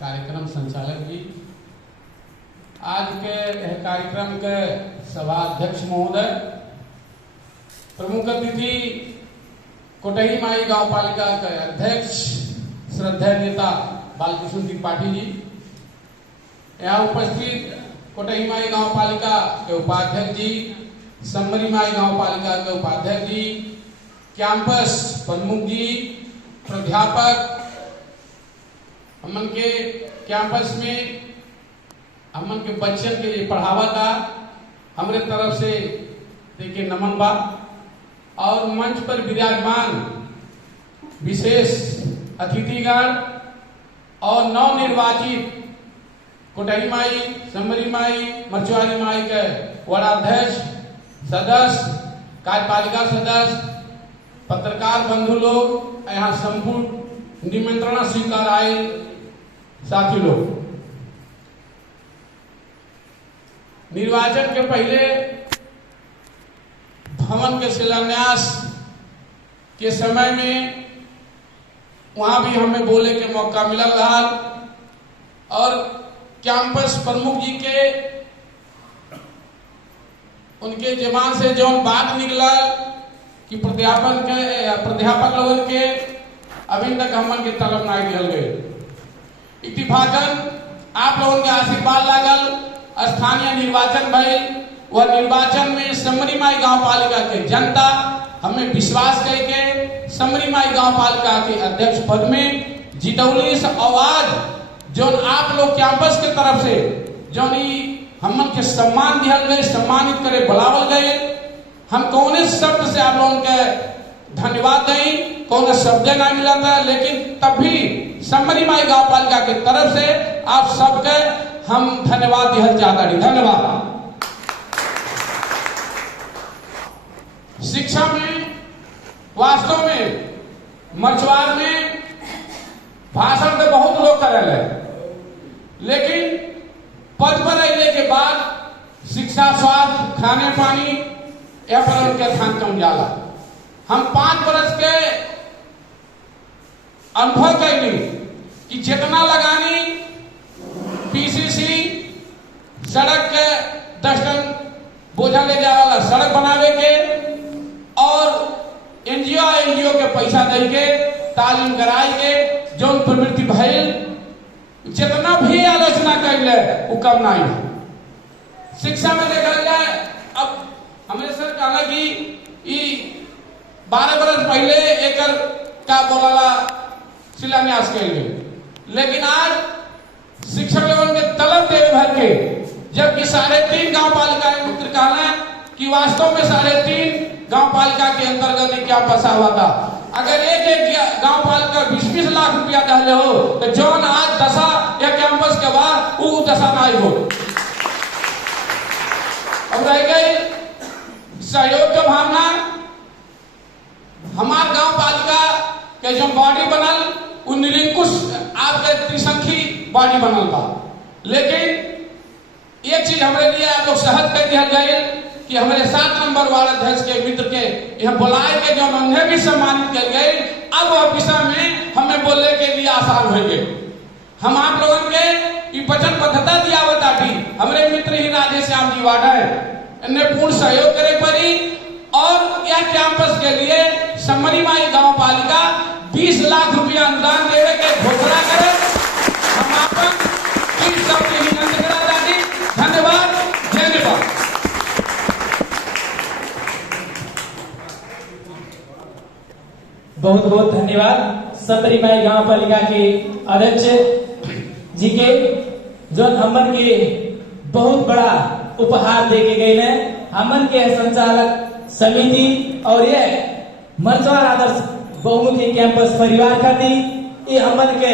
कार्यक्रम संचालक जी, आज के कार्यक्रम के सभा अध्यक्ष महोदय, प्रमुख अतिथि कोटही माई गांव पालिका के अध्यक्ष श्रद्धेय नेता बालकृष्ण त्रिपाठी जी, यहाँ उपस्थित कोटही माई गांव पालिका के उपाध्यक्ष जी, समरी माई गांव पालिका के उपाध्यक्ष जी, कैंपस प्रमुख जी, प्राध्यापक, हमन के कैंपस में हमन के बच्चन के पढ़ावा था, हमरे तरफ से देखिए नमन बा। और मंच पर विराजमान विशेष अतिथिगण और नवनिर्वाचित कोटही माई, समरी माई, मरचुआरी माई के वार्डाध्यक्ष, सदस्य, कार्यपालिका सदस्य, पत्रकार बंधु लोग, यहाँ संपूर्ण निमंत्रण स्वीकार आए साथी लोग, निर्वाचन के पहले भवन के शिलान्यास के समय में वहां भी हमें बोले के मौका मिला रहा और कैंपस प्रमुख जी के उनके जबान से जो बात निकला कि प्राध्यापक लोगों के अभी तक हमन के तलब नहीं दिया गए। इत्तेफाकन आप लोगों के आशीर्वाद लागल, स्थानीय निर्वाचन भइल, वह निर्वाचन में समरी माई गांव पालिका के जनता हमें विश्वास करके समरी माई गांव पालिका के अध्यक्ष पद में जितौली। इस आवाज जो आप लोग कैंपस के तरफ से जो हमन के सम्मान दिया गए, सम्मानित करे बुलावल गए, हम कौन शब्द से आप लोगों के धन्यवाद दें, कौन शब्द नहीं मिला था, लेकिन तब भी समरी माई गांव पालिका के तरफ से आप सबके हम धन्यवाद दिया चाहता है। धन्यवाद। शिक्षा में वास्तव में मछुआर में भाषण तो बहुत लोग कर रहे हैं, लेकिन पद पर रहने के बाद शिक्षा, स्वास्थ्य, खाने पानी यह पर उनके ध्यान कम जाला। हम 5 वर्ष के अनुभव कैली कि जितना लगानी पीसीसी सड़क के 10 टन बोझा ले जाए वाला सड़क बनावे के और एनजीओ के पैसा दे के तालीम कराए के जो प्रवृत्ति भइल, जितना भी आलोचना कर ले वो कम नहीं है। शिक्षा में देखा जाए, अब हमने सर कहा कि 12 वर्ष पहले एकर का बोला शिलान्यास कर गए, लेकिन आज शिक्षक लोगों के तलब देवे भर के, जबकि 3.5 गांव पालिका मित्र कहना कि वास्तव में 3.5 गांव पालिका के अंतर्गत क्या फंसा हुआ था। अगर एक गांव पालिका 20-20 लाख रुपया दहले हो तो जौन आज दशा या कैंपस के बाद वो दशा नहीं हो। अब रह गई सहयोग की भावना, हमार गांव पालिका के जो बॉडी बनल वो निरंकुश आपके त्रिसंखी बॉडी बनल बा, लेकिन एक चीज हमारे लिए आप लोग सहज कर दिया गए कि हमारे 7 नंबर वार्ड अध्यक्ष के मित्र के यह बुलाए के जो उन्हें भी सम्मानित कर गए। अब वह विषय में हमें बोलने के लिए आसान हो गए। हम आप लोगों के वचनबद्धता दिया बता दी, हमारे मित्र ही राधे श्याम जी वार्ड है, इन्हें पूर्ण सहयोग करे पड़ी और यह कैंपस के लिए समरी माई गांव पालिका 20 लाख रुपया अनुदान देवे के घोषणा करे। हम आपन धन्यवाद। धन्यवाद। बहुत बहुत धन्यवाद समरी माई गांव पालिका के अध्यक्ष जी के, जो हमन के बहुत बड़ा उपहार दे के गए हैं। हमन के संचालक समिति और ये मछुआर आदर्श बहुमुखी कैंपस परिवार खातिर ये हमन के